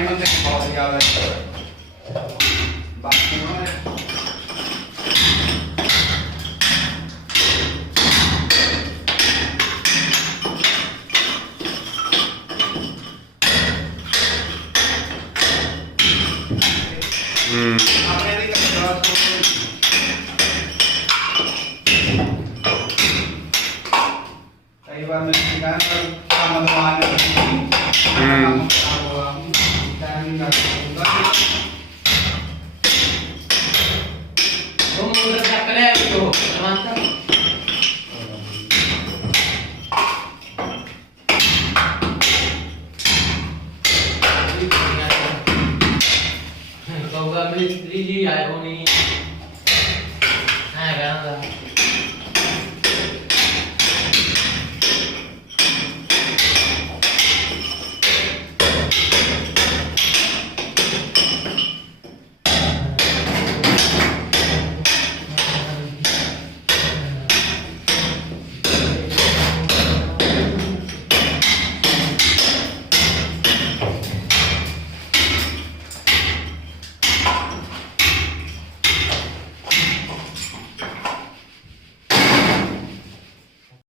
ਪੁਰਾਣੇ ਬੰਦੇ ਬਹੁਤ ਜ਼ਿਆਦਾ ਬਾਕੀ ਉਹਨਾਂ ਨੇ ਆਪਣੇ ਦੀ ਕੰਟਰੋਲ ਕਈ ਵਾਰ ਮੈਂ ਕਿਹਾ ਕੰਮ ਦਵਾਨ ਕੰਮ ਹੋਆ ਟਾਈਮ ਲੱਗ ਜਾਂਦਾ ਉਹ ਮੋਟਰ ਚੱਕ ਲਿਆ ਉਹ ਲਵਾਂਤਾ ਕਹੂਗਾ ਮਿਸਤਰੀ ਜੀ ਆਏ ਹੋ ਨਹੀਂ ਹੈ ਕਹਿੰਦਾ